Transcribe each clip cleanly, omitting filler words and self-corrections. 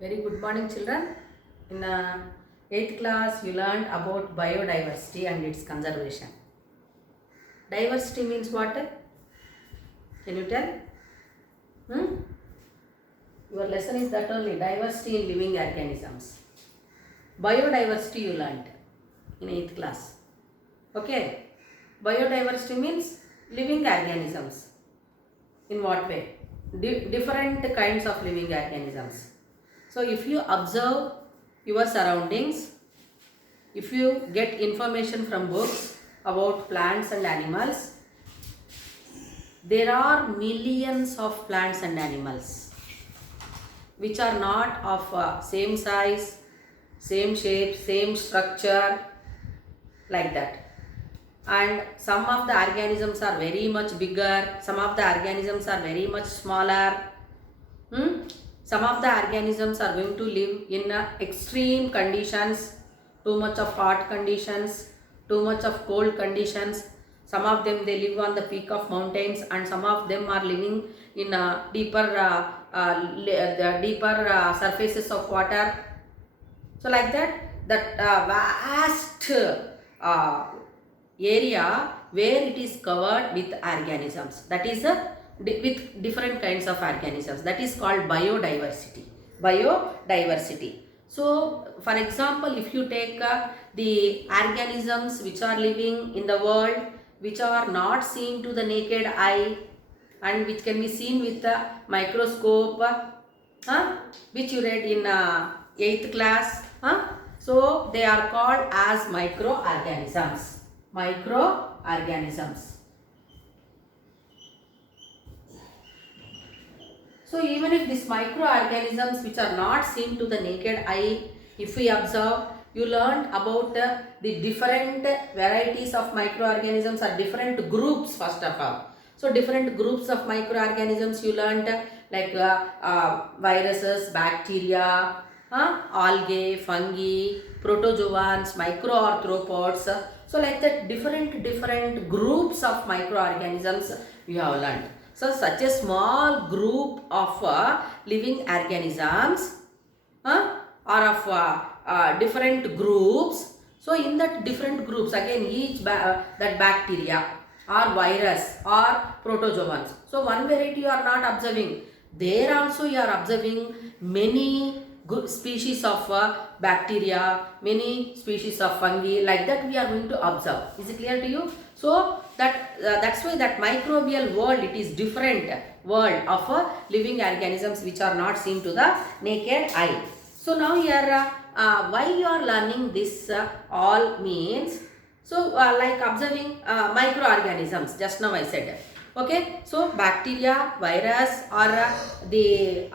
Very good morning, children. In 8th class, you learned about biodiversity and its conservation. Diversity means what? Can you tell? Hmm? Your lesson is that only, diversity in living organisms. Biodiversity you learned in 8th class. Okay? Biodiversity means living organisms. In what way? Different kinds of living organisms. So if you observe your surroundings, if you get information from books about plants and animals, there are millions of plants and animals which are not of same size, same shape, same structure, like that. And some of the organisms are very much bigger, some of the organisms are very much smaller. Some of the organisms are going to live in extreme conditions, too much of hot conditions, too much of cold conditions. Some of them they live on the peak of mountains, and some of them are living in deeper surfaces of water. So like that vast area where it is covered with organisms, that is with different kinds of organisms, that is called biodiversity. So for example, if you take the organisms which are living in the world, which are not seen to the naked eye and which can be seen with the microscope, which you read in 8th class, so they are called as microorganisms. So even if these microorganisms which are not seen to the naked eye, if we observe, you learned about the different varieties of microorganisms or different groups first of all. So different groups of microorganisms you learned, like viruses, bacteria, algae, fungi, protozoans, microarthropods. So like that different groups of microorganisms you have learned. So such a small group of living organisms are of different groups. So in that different groups, again each that bacteria or virus or protozoans. So one variety you are not observing. There also you are observing many good species of bacteria, many species of fungi, like that we are going to observe. Is it clear to you? So that's why that microbial world, it is different world of living organisms which are not seen to the naked eye. So now here why you are learning this all means, so like observing microorganisms, just now I said. Okay, so bacteria, virus, or the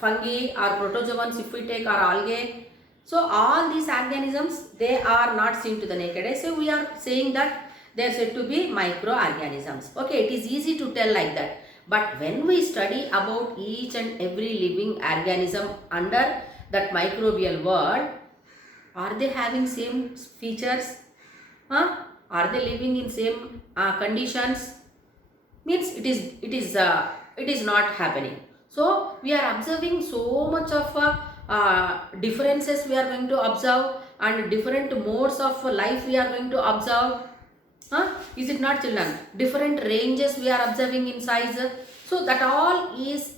fungi or protozoans if we take, or algae. So all these organisms, they are not seen to the naked eye. So we are saying that they are said to be microorganisms. Okay, it is easy to tell like that. But when we study about each and every living organism under that microbial world, are they having same features? Are they living in same conditions? Means it is not happening. So we are observing so much of differences we are going to observe, and different modes of life we are going to observe. Is it not, children? Different ranges we are observing in size. So that all is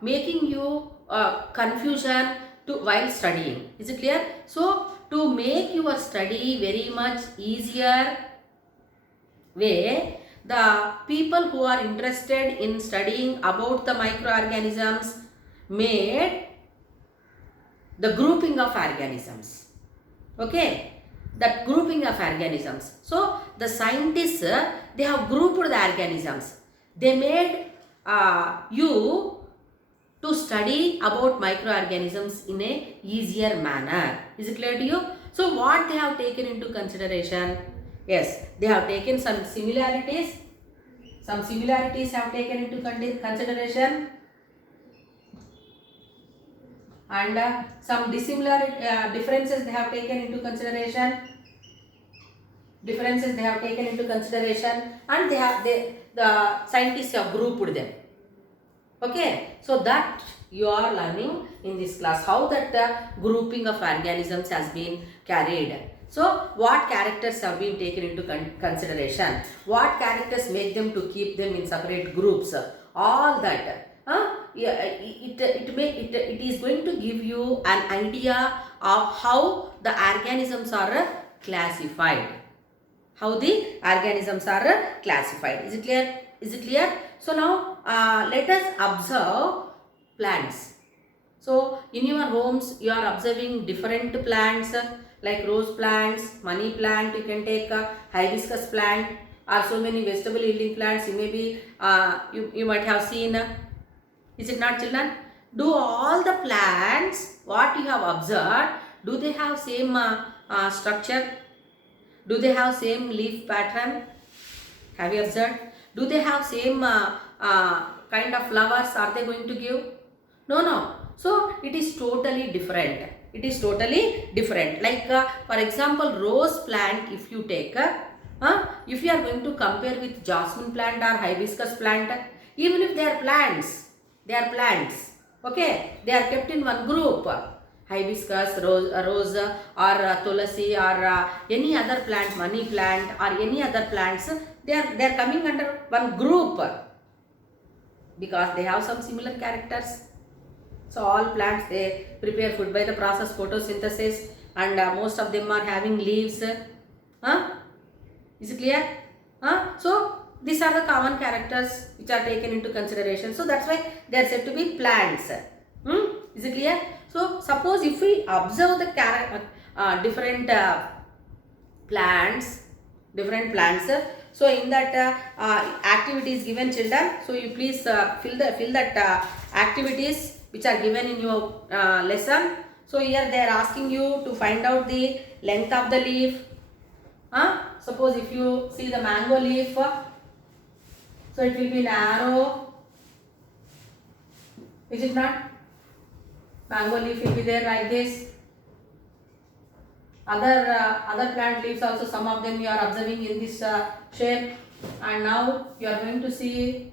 making you confusion while studying. Is it clear? So to make your study very much easier way, the people who are interested in studying about the microorganisms made the grouping of organisms. Okay, that grouping of organisms. So the scientists, they have grouped the organisms. They made you to study about microorganisms in a easier manner. Is it clear to you? So what they have taken into consideration? Yes, they have taken some similarities. Some similarities have taken into consideration, and some differences they have taken into consideration. And the scientists have grouped them. Okay, so that you are learning in this class, how that grouping of organisms has been carried. So what characters have been taken into consideration, what characters make them to keep them in separate groups, all that. Yeah, it is going to give you an idea of how the organisms are classified. How the organisms are classified. Is it clear? Is it clear? So now let us observe plants. So in your homes you are observing different plants like rose plants, money plant, you can take a hibiscus plant, or so many vegetable yielding plants. You may be you might have seen. Is it not, children? Do all the plants what you have observed, do they have same structure? Do they have same leaf pattern? Have you observed? Do they have same kind of flowers are they going to give? No, no. So it is totally different. It is totally different. Like for example, rose plant, if you take, if you are going to compare with jasmine plant or hibiscus plant, even if they are plants, okay, they are kept in one group. Hibiscus, rose or tulasi or any other plant, money plant or any other plants, they are coming under one group because they have some similar characters. So all plants, they prepare food by the process photosynthesis, and most of them are having leaves. Is it clear? So these are the common characters which are taken into consideration. So that's why they are said to be plants. Is it clear? So suppose if we observe the different plants, so in that activity is given, children. So you please fill that activities which are given in your lesson. So here they are asking you to find out the length of the leaf. Suppose if you see the mango leaf, so it will be narrow. Is it not? Mango leaf will be there like this. Other plant leaves also, some of them you are observing in this shape. And now you are going to see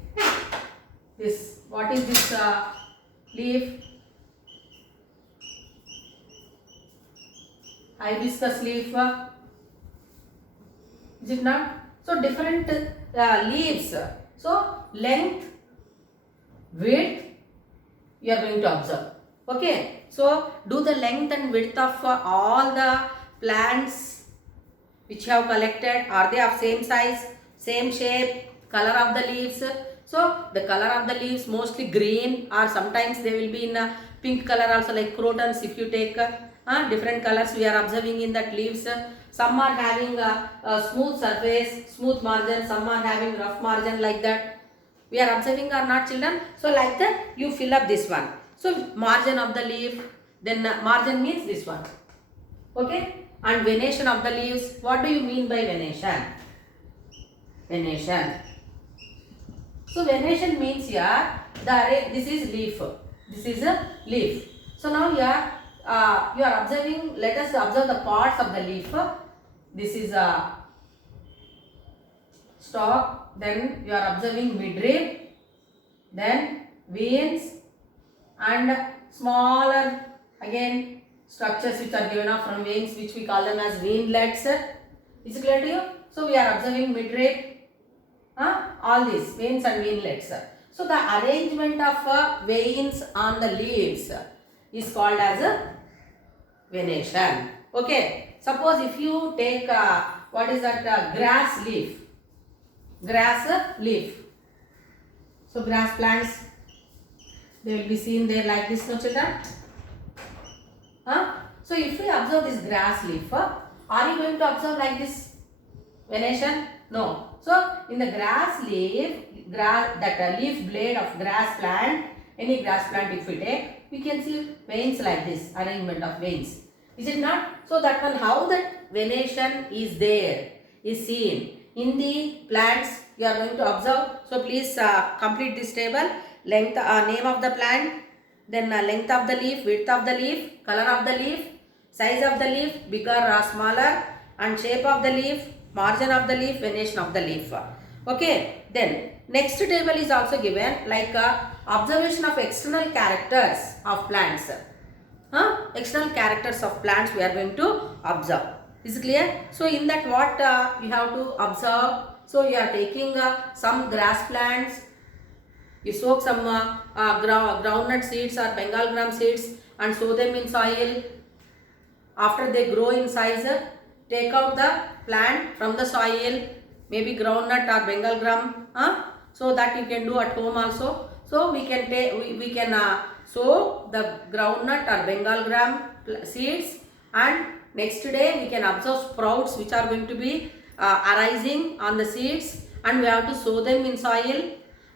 this. What is this leaf? Hibiscus leaf. Is it not? So different leaves. So length, width, you are going to observe. Okay. So do the length and width of all the plants which you have collected. Are they of same size, same shape, color of the leaves? So the color of the leaves mostly green, or sometimes they will be in a pink color also, like crotons. If you take different colors we are observing in that leaves. Some are having a smooth surface, smooth margin, some are having rough margin, like that. We are observing or not, children? So like that you fill up this one. So margin of the leaf, then margin means this one. Okay. And venation of the leaves. What do you mean by venation? Venation. So venation means here, this is leaf. This is a leaf. So now here you are observing, let us observe the parts of the leaf. This is a stalk, then you are observing midrib, then veins, and smaller again structures which are given off from veins, which we call them as veinlets. Is it clear to you? So we are observing midrib, all these veins and veinlets. So the arrangement of veins on the leaves is called as a venation. Okay. Suppose if you take what is that, grass leaf. Grass leaf. So grass plants, they will be seen there like this, no, children? So if we observe this grass leaf, are you going to observe like this venation? No. So in the grass leaf, that leaf blade of grass plant, any grass plant if we take, we can see veins like this, arrangement of veins. Is it not? So that one, how that venation is there, is seen in the plants. You are going to observe. So please complete this table. Length, name of the plant, then length of the leaf, width of the leaf, color of the leaf, size of the leaf, bigger or smaller, and shape of the leaf, margin of the leaf, venation of the leaf. Okay. Then next table is also given like observation of external characters of plants. External characters of plants we are going to observe. Is it clear? So in that what you have to observe. So you are taking some grass plants. You soak some groundnut seeds or Bengal gram seeds and sow them in soil. After they grow in size, take out the plant from the soil, maybe groundnut or Bengal gram. So that you can do at home also. So we can take we can sow the groundnut or Bengal gram seeds, and next day we can observe sprouts which are going to be arising on the seeds, and we have to sow them in soil.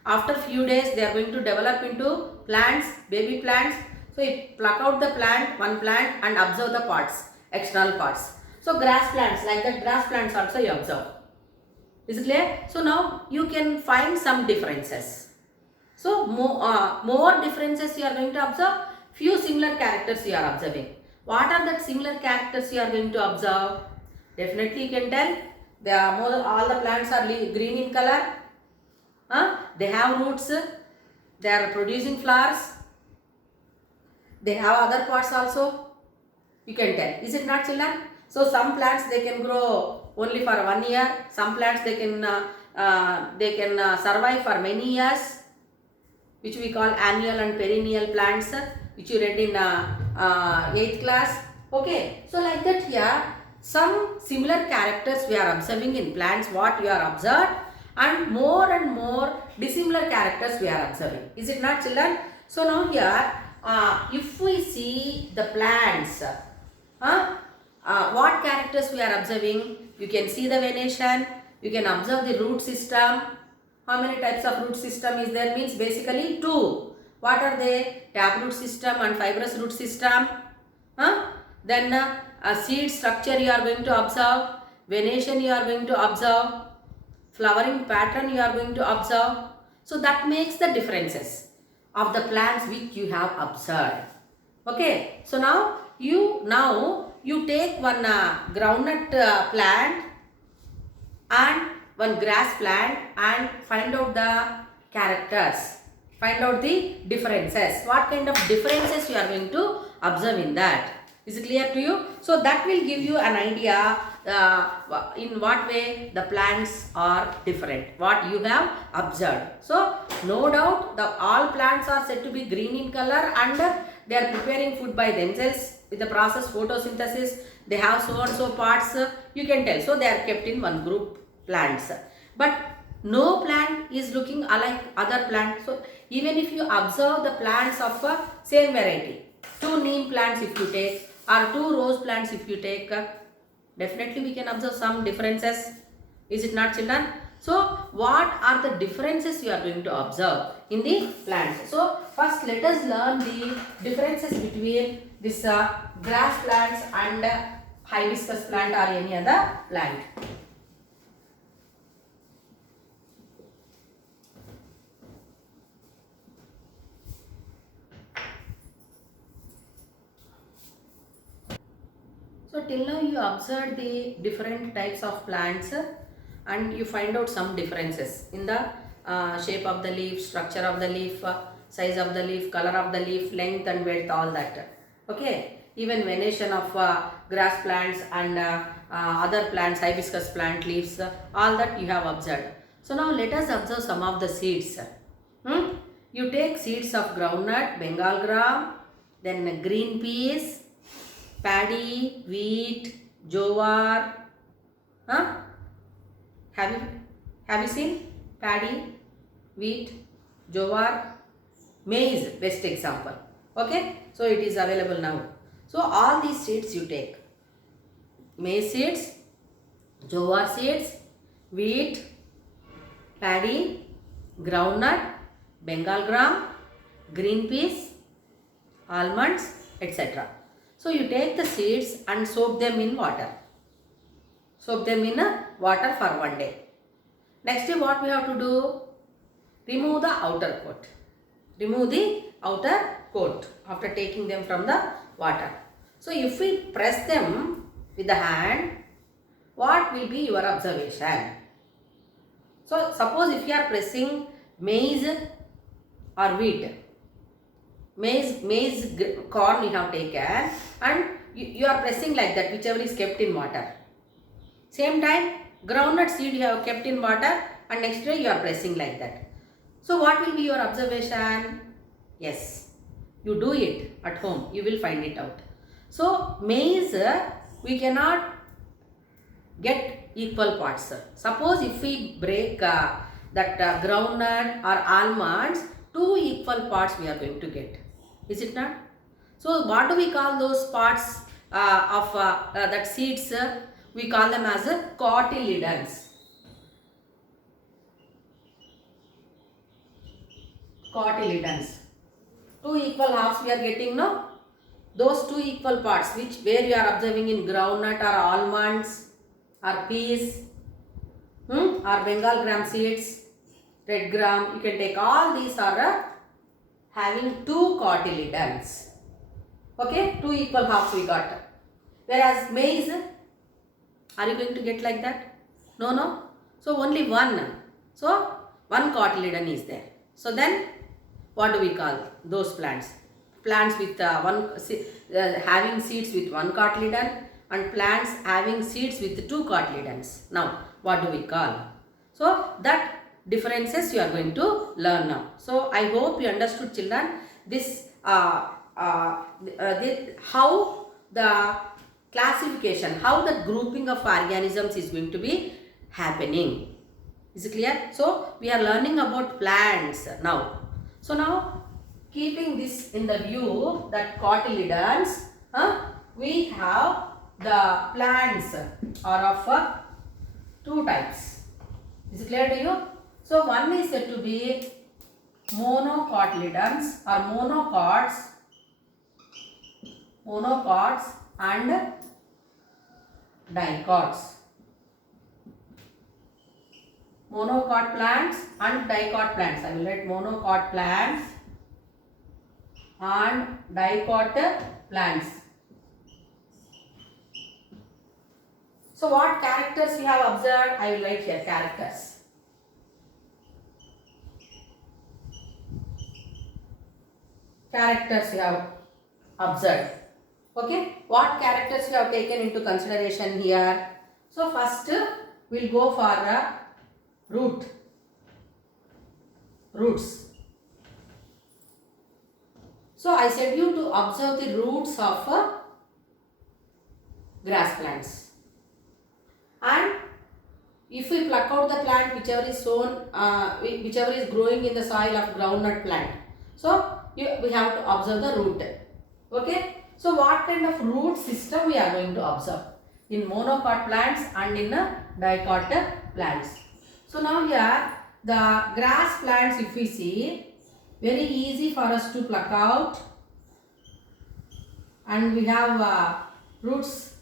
After few days they are going to develop into plants, baby plants. So you pluck out the plant, one plant, and observe the parts, external parts. So grass plants, like that grass plants also you observe. Is it clear? So now you can find some differences. So more differences you are going to observe. Few similar characters you are observing. What are the similar characters you are going to observe? Definitely you can tell. They are all the plants are green in color. They have roots. They are producing flowers. They have other parts also. You can tell. Is it not, children? So some plants they can grow only for 1 year. Some plants they can survive for many years, which we call annual and perennial plants, which you read in 8th class. Okay. So like that here, some similar characters we are observing in plants, what you are observed, and more dissimilar characters we are observing. Is it not, children? So now here, if we see the plants, what characters we are observing? You can see the venation, you can observe the root system. How many types of root system is there? Means basically 2. What are they? Taproot system and fibrous root system. Then a seed structure you are going to observe, venation you are going to observe, flowering pattern you are going to observe. So that makes the differences of the plants which you have observed. Okay. So now you take one groundnut plant and one grass plant and find out the characters. Find out the differences. What kind of differences you are going to observe in that. Is it clear to you? So that will give you an idea in what way the plants are different, what you have observed. So no doubt all plants are said to be green in color, and they are preparing food by themselves with the process photosynthesis. They have so and so parts, you can tell. So they are kept in one group plants. But no plant is looking alike other plants. So even if you observe the plants of same variety, 2 neem plants if you take, or 2 rose plants if you take, definitely we can observe some differences. Is it not, children? So what are the differences you are going to observe in the plants? So first let us learn the differences between this grass plants and hibiscus plant or any other plant. So till now you observed the different types of plants and you find out some differences in the shape of the leaf, structure of the leaf, size of the leaf, color of the leaf, length and width, all that. Okay. Even venation of grass plants and other plants, hibiscus plant leaves, all that you have observed. So now let us observe some of the seeds. You take seeds of groundnut, Bengal gram, then green peas, paddy, wheat, jowar. Have you seen paddy, wheat, jowar, maize? Best example. Okay, so it is available now. So all these seeds you take: maize seeds, jowar seeds, wheat, paddy, groundnut, Bengal gram, green peas, almonds, etc. So you take the seeds and soak them in water. Soak them in water for 1 day. Next day what we have to do? Remove the outer coat. Remove the outer coat after taking them from the water. So if we press them with the hand, what will be your observation? So suppose if you are pressing maize or wheat, maize corn you have taken, and you are pressing like that, whichever is kept in water. Same time groundnut seed you have kept in water, and next day you are pressing like that. So what will be your observation? Yes, you do it at home, you will find it out. So maize we cannot get equal parts. Suppose if we break that groundnut or almonds, 2 equal parts we are going to get. Is it not? So what do we call those parts of that seeds? We call them as cotyledons. Cotyledons. 2 equal halves we are getting, no? Those 2 equal parts where you are observing in groundnut or almonds or peas or Bengal gram seeds, red gram, you can take all these are having 2 cotyledons. Okay, 2 equal halves we got. Whereas maize, are you going to get like that? No, no. So only one. So one cotyledon is there. So then what do we call those plants? Plants with having seeds with 1 cotyledon, and plants having seeds with 2 cotyledons. Now what do we call? So that differences you are going to learn now. So I hope you understood, children, this how the classification, how the grouping of organisms is going to be happening. Is it clear? So we are learning about plants now. So now, keeping this in the view that cotyledons, we have the plants are of 2 types. Is it clear to you? So one is said to be monocotyledons or monocots and dicots. Monocot plants and dicot plants. I will write monocot plants and dicot plants. So what characters we have observed? I will write here characters. Characters we have observed. Okay, what characters we have taken into consideration here? So first we will go for roots. So I said you to observe the roots of grass plants, and if we pluck out the plant whichever is sown, whichever is growing in the soil of groundnut plant, so we have to observe the root. Okay, so what kind of root system we are going to observe in monocot plants and in dicot plants? So now here the grass plants, if we see, very easy for us to pluck out, and we have roots,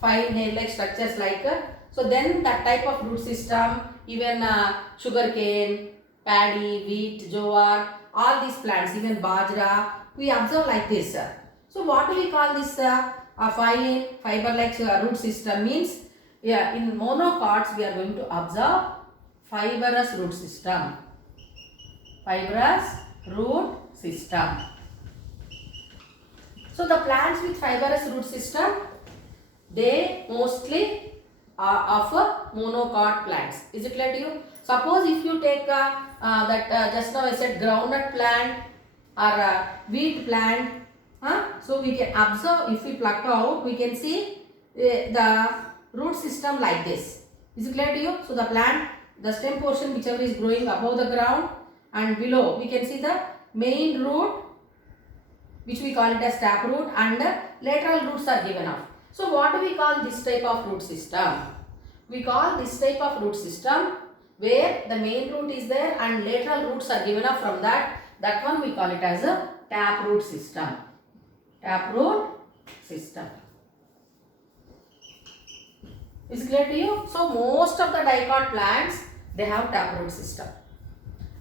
fine hair-like structures like so then that type of root system, even sugarcane, paddy, wheat, jowar, all these plants, even bajra, we observe like this. So what do we call this fine fiber-like root system? Means in monocots we are going to observe fibrous root system. Fibrous root system. So the plants with fibrous root system, they mostly are of monocot plants. Is it clear to you? Suppose if you take that just now I said groundnut plant or wheat plant, so we can observe, if we pluck out, we can see the root system like this. Is it clear to you? So the plant, the stem portion whichever is growing above the ground, and below we can see the main root, which we call it as tap root, and lateral roots are given off. So what do we call this type of root system? We call this type of root system where the main root is there and lateral roots are given off from that. That one we call it as a tap root system. Tap root system. Is it clear to you? So most of the dicot plants, they have tap root system,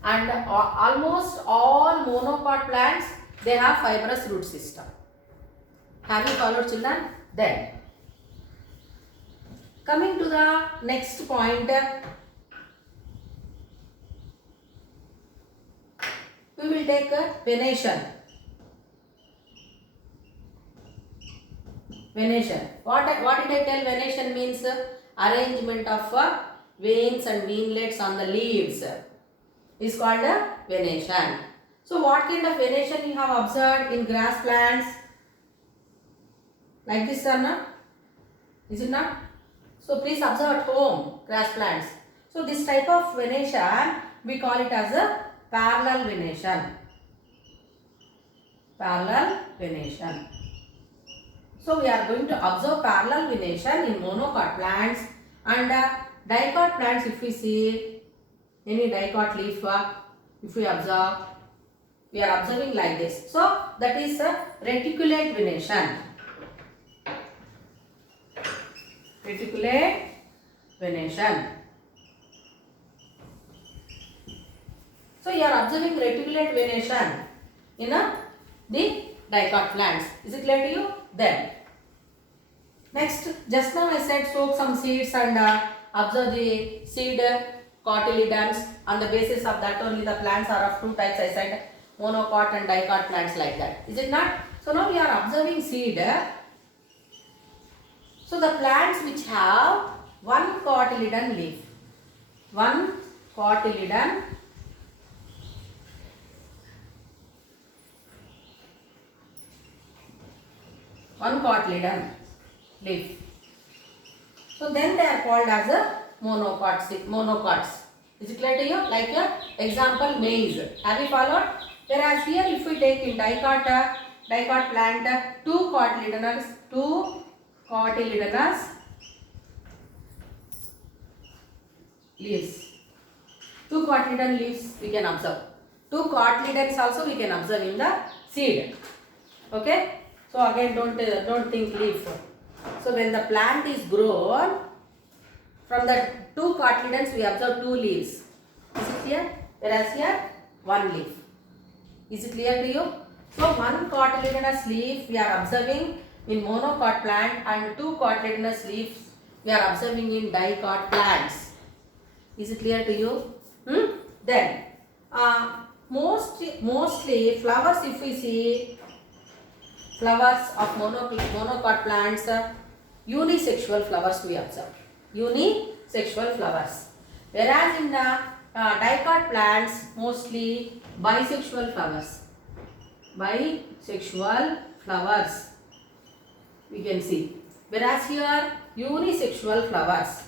and almost all monocot plants, they have fibrous root system. Have you followed, children? Then coming to the next point, we will take venation. Venation. What did I tell? Venation means arrangement of veins and veinlets on the leaves is called venation. So what kind of venation you have observed in grass plants? Like this or not? Is it not? So please observe at home grass plants. So this type of venation we call it as a parallel venation. Parallel venation. So we are going to observe parallel venation in monocot plants and dicot plants. If we see any dicot leaf, if we observe, we are observing like this. So that is a reticulate venation. Reticulate venation. So you are observing reticulate venation in the dicot plants. Is it clear to you? Then next, just now I said soak some seeds and observe the seed cotyledons. On the basis of that only the plants are of two types. I said monocot and dicot plants, like that. Is it not? So now we are observing seed. So the plants which have one cotyledon leaf, one cotyledon leaf. So then they are called as a monocots. Is it clear to you? Like example, maize. Have you followed? Whereas here if we take in dicot plant, two cotyledonous leaves. Two cotyledon leaves we can observe. Two cotyledons also we can observe in the seed. Okay. So again, don't think leaf. So when the plant is grown, from the two cotyledons we observe two leaves. Is it clear? Whereas here one leaf. Is it clear to you? So one cotyledonous leaf we are observing in monocot plant and two cotyledonous leaves we are observing in dicot plants. Is it clear to you? Then mostly flowers, if we see flowers of monocot plants, unisexual flowers we observe. Unisexual flowers. Whereas in the dicot plants, mostly bisexual flowers. Bisexual flowers we can see. Whereas here unisexual flowers.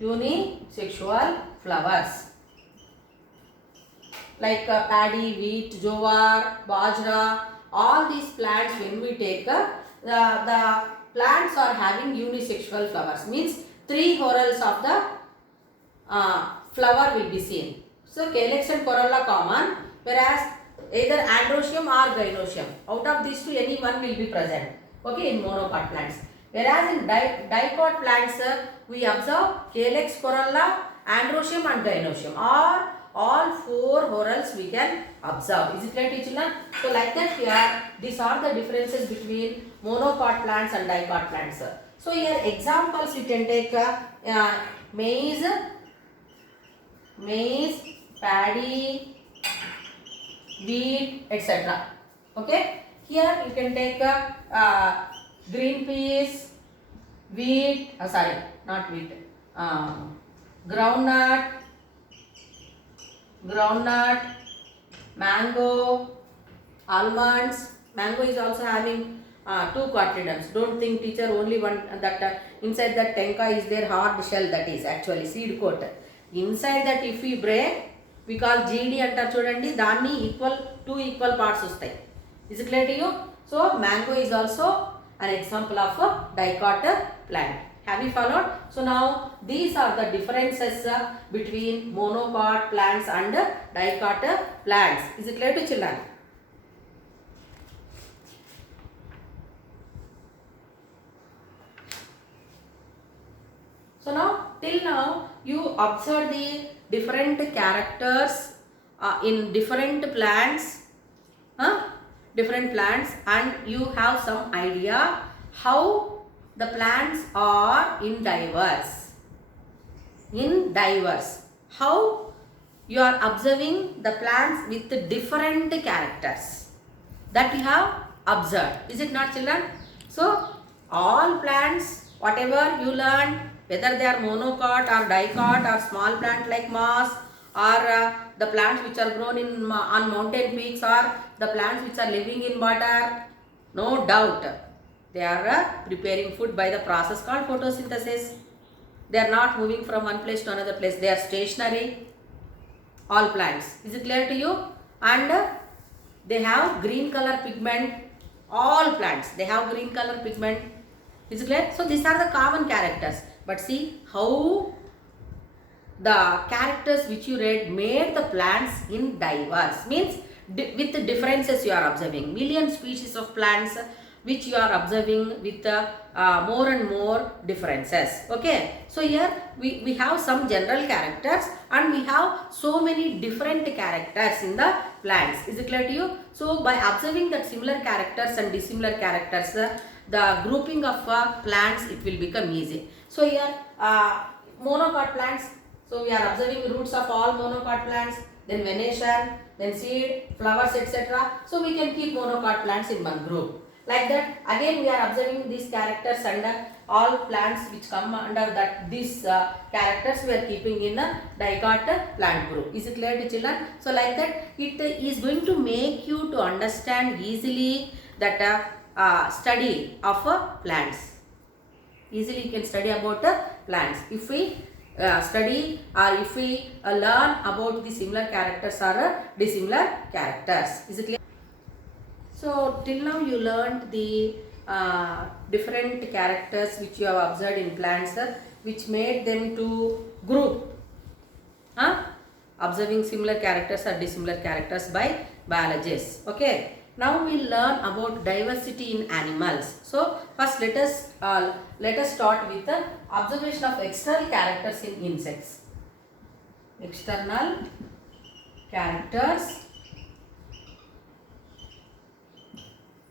Unisexual flowers. Like paddy, wheat, jowar, bajra, all these plants when we take the plants are having unisexual flowers, means three whorls of the flower will be seen. So calyx and corolla common, whereas either androecium or gynoecium, out of these two any one will be present, okay, in monocot plants. Whereas in dicot plants we observe calyx, corolla, androecium and gynoecium, or all four whorls we can observe. Is it clear to children? So like that here, these are the differences between monocot plants and dicot plants. So here examples you can take maize, paddy, wheat, etc. Okay. Here you can take green peas, wheat, groundnut, mango, almonds. Mango is also having two cotyledons. Don't think teacher only one that inside that tenka is there hard shell, that is actually seed coat. Inside that if we break, we call GD antar chudandi, danni two equal parts ustayi. Is it clear to you? So mango is also an example of a dicot plant. Have you followed? So now these are the differences between monocot plants and dicot plants. Is it clear to children? So now till now you observe the different characters in different plants, and you have some idea how the plants are in diverse. How you are observing the plants with different characters that you have observed. Is it not, children? So all plants, whatever you learn, whether they are monocot or dicot or small plant like moss, or the plants which are grown in on mountain peaks, or the plants which are living in water, no doubt they are preparing food by the process called photosynthesis. They are not moving from one place to another place. They are stationary. All plants. Is it clear to you? And they have green color pigment. All plants, they have green color pigment. Is it clear? So these are the common characters. But see how the characters which you read made the plants in diverse. Means with the differences you are observing. Million species of plants which you are observing with more and more differences. Okay, so here we have some general characters and we have so many different characters in the plants. Is it clear to you? So by observing that similar characters and dissimilar characters, the grouping of plants, it will become easy. So here monocot plants, so we are observing roots of all monocot plants, then venation, then seed, flowers, etc. So we can keep monocot plants in one group. Like that, again we are observing these characters under all plants which come under that these characters we are keeping in a dicot plant group. Is it clear to children? So like that, it is going to make you to understand easily that study of plants. Easily you can study about plants. If we study or if we learn about the similar characters or dissimilar characters. Is it clear? So till now you learned the different characters which you have observed in plants, which made them to group. Observing similar characters or dissimilar characters by biologists. Okay. Now we learn about diversity in animals. So first let us start with the observation of external characters in insects. External characters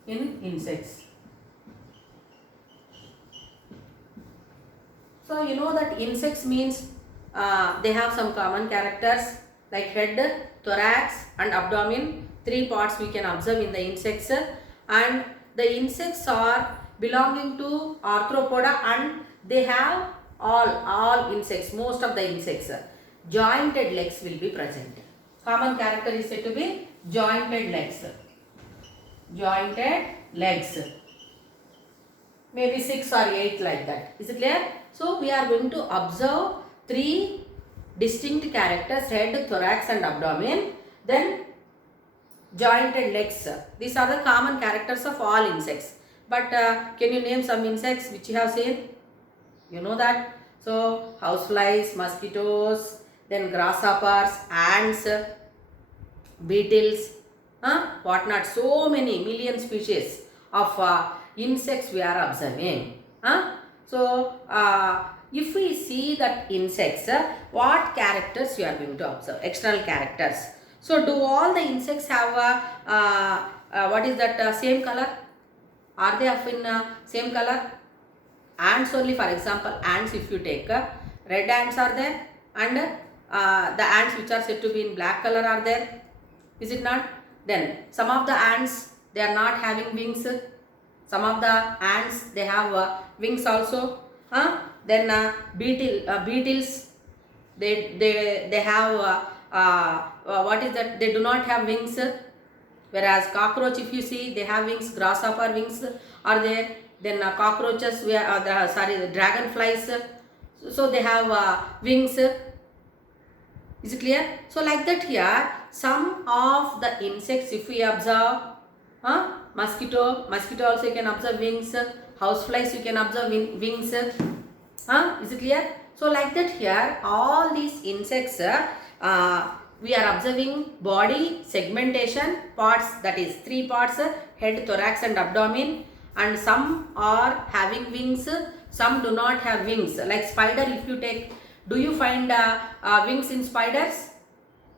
in insects. So you know that insects means they have some common characters like head, thorax and abdomen. Three parts we can observe in the insects, and the insects are belonging to arthropoda, and they have all insects, most of the insects, jointed legs will be present. Common character is said to be jointed legs. Jointed legs, maybe 6 or 8 like that. Is it clear? So we are going to observe three distinct characters: head, thorax and abdomen, then jointed legs. These are the common characters of all insects. But can you name some insects which you have seen? You know that. So houseflies, mosquitoes, then grasshoppers, ants, beetles, what not, so many million species of insects we are observing. So if we see that insects, what characters you are going to observe? External characters. So do all the insects have what is that same color? Are they of in same color? Ants only, for example, ants if you take, red ants are there, and the ants which are said to be in black color are there. Is it not? Then some of the ants, they are not having wings. Some of the ants, they have wings also. Then beetles, they have what is that? They do not have wings. Whereas cockroach, if you see, they have wings. Grasshopper wings are there. Then cockroaches, the dragonflies, so they have wings. Is it clear? So like that here, some of the insects if we observe, mosquito also you can observe wings, houseflies you can observe wings. Is it clear? So like that here, all these insects, we are observing body segmentation parts, that is three parts: head, thorax and abdomen, and some are having wings, some do not have wings. Like spider if you take, do you find wings in spiders?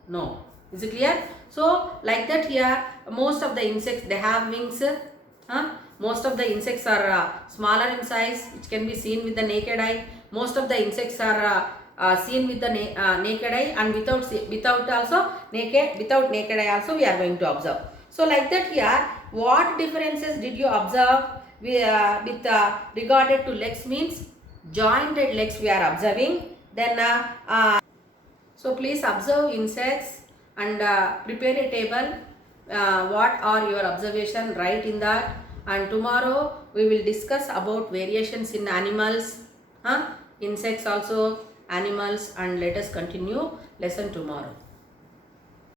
No. Is it clear? So like that here, most of the insects, they have wings. Most of the insects are smaller in size, which can be seen with the naked eye. Most of the insects are seen with the naked eye, and without also without naked eye also we are going to observe. So like that here, what differences did you observe with regarded to legs? Means jointed legs we are observing. Then so please observe insects and prepare a table. What are your observation? Write in that. And tomorrow we will discuss about variations in animals, insects also, animals, and let us continue lesson tomorrow.